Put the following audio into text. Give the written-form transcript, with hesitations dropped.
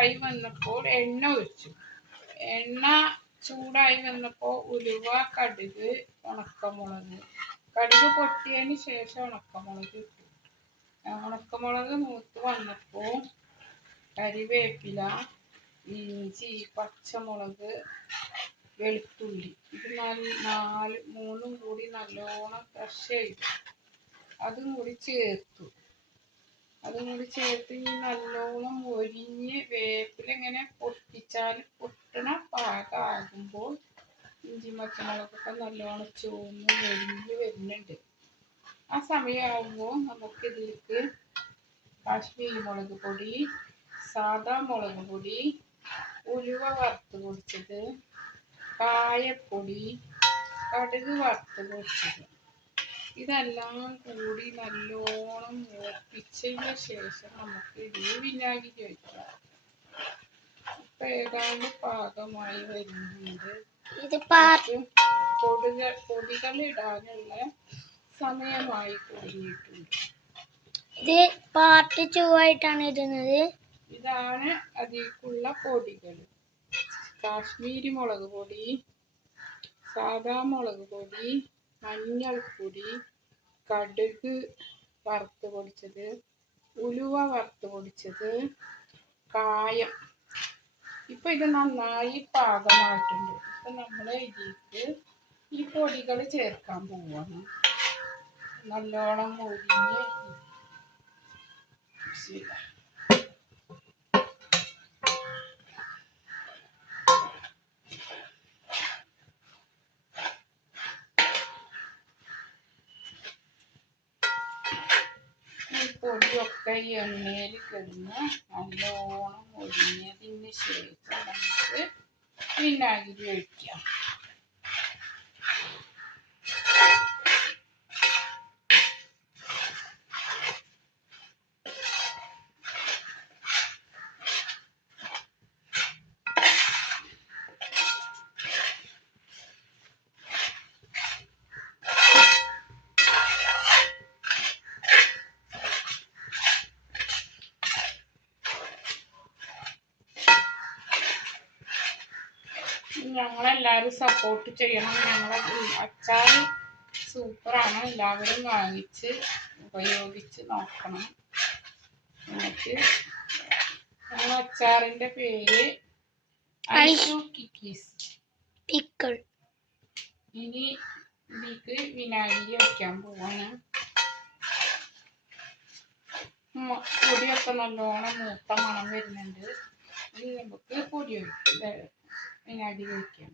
ചൂടായി വന്നപ്പോൾ എണ്ണ ഒഴിച്ചു. എണ്ണ ചൂടായി വന്നപ്പോൾ ഉലുവ, കടുക്, ഉണക്കമുളക്. കടുക് പൊട്ടിയതിന് ശേഷം ഉണക്കമുളക് ഇട്ടു. ഉണക്കമുളക് മൂത്ത് വന്നപ്പോൾ കറിവേപ്പില, ഇഞ്ചി, പച്ചമുളക്, വെളുത്തുള്ളി ഇത് മൂന്നും കൂടി നല്ലോണം ക്രഷ് ചെയ്തു. അതും കൂടി ചേർത്ത് ഈ നല്ലോണം മൊരിഞ്ഞ് വേപ്പില ഇങ്ങനെ പൊട്ടിച്ചാൽ പൊട്ടണ പാകമാകുമ്പോൾ ഇഞ്ചി പച്ചമുളകൊക്കെ നല്ലോണം ചുവന്ന് മൊരിഞ്ഞ് വരുന്നുണ്ട്. ആ സമയമാകുമ്പോൾ നമുക്ക് ഇതിലേക്ക് കാശ്മീരി മുളക് പൊടി, സാദാ മുളക് പൊടി, ഉലുവ വറുത്ത് പൊടിച്ചത്, കായപ്പൊടി, കടുക് വറുത്ത് പൊടിച്ചത് ഇതെല്ലാം കൂടി നല്ലോണം മൂപ്പിച്ചതിന് ശേഷം നമുക്ക് ഇതിൽ വിനാഗിരി ഒഴിക്കാം. ഇപ്പൊ ഏതാണ്ട് പാകമായി വരുന്നുണ്ട്. പൊടികൾ ഇടാനുള്ള സമയമായി കൂടിയിട്ടുണ്ട്. ഇത് പാർട്ട് 2 ആയിട്ടാണ് ഇടുന്നത്. ഇതാണ് അതിലേക്കുള്ള പൊടികൾ: കാശ്മീരി മുളക് പൊടി, സാദാ മുളക് പൊടി, മഞ്ഞൾപ്പൊടി, കടുക് വറുത്ത് പൊടിച്ചത്, ഉലുവ വറുത്ത് പൊടിച്ചത്, കായം. ഇപ്പൊ ഇത് നന്നായി പാകമായിട്ടുണ്ട്. ഇപ്പൊ നമ്മൾ ഇതിലേക്ക് ഈ പൊടികൾ ചേർക്കാൻ പോവാണ്. നല്ലോണം മൊരിഞ്ഞ് പൊടിയൊക്കെ ഈ എണ്ണയിൽ കിടന്ന് നല്ലോണം മൊരിഞ്ഞതിന് ശേഷം നമുക്ക് വിനാഗിരി ഒഴിക്കാം. ഞങ്ങളെല്ലാവരും സപ്പോർട്ട് ചെയ്യണം. ഞങ്ങളെ അച്ചാർ സൂപ്പറാണ്. എല്ലാവരും വാങ്ങിച്ച് ഉപയോഗിച്ച് നോക്കണം. എന്നിട്ട് ഞങ്ങൾ അച്ചാറിൻ്റെ പേര് ഐഷു കിക്കീസ്. ഇനി ഇതിലേക്ക് വിനാഗിരി വയ്ക്കാൻ പോവാണ്. പൊടിയൊക്കെ നല്ലോണം മൂത്ത മണം വരുന്നുണ്ട്. ഇനി നമുക്ക് വിനാഗിരി ഒഴിക്കാം.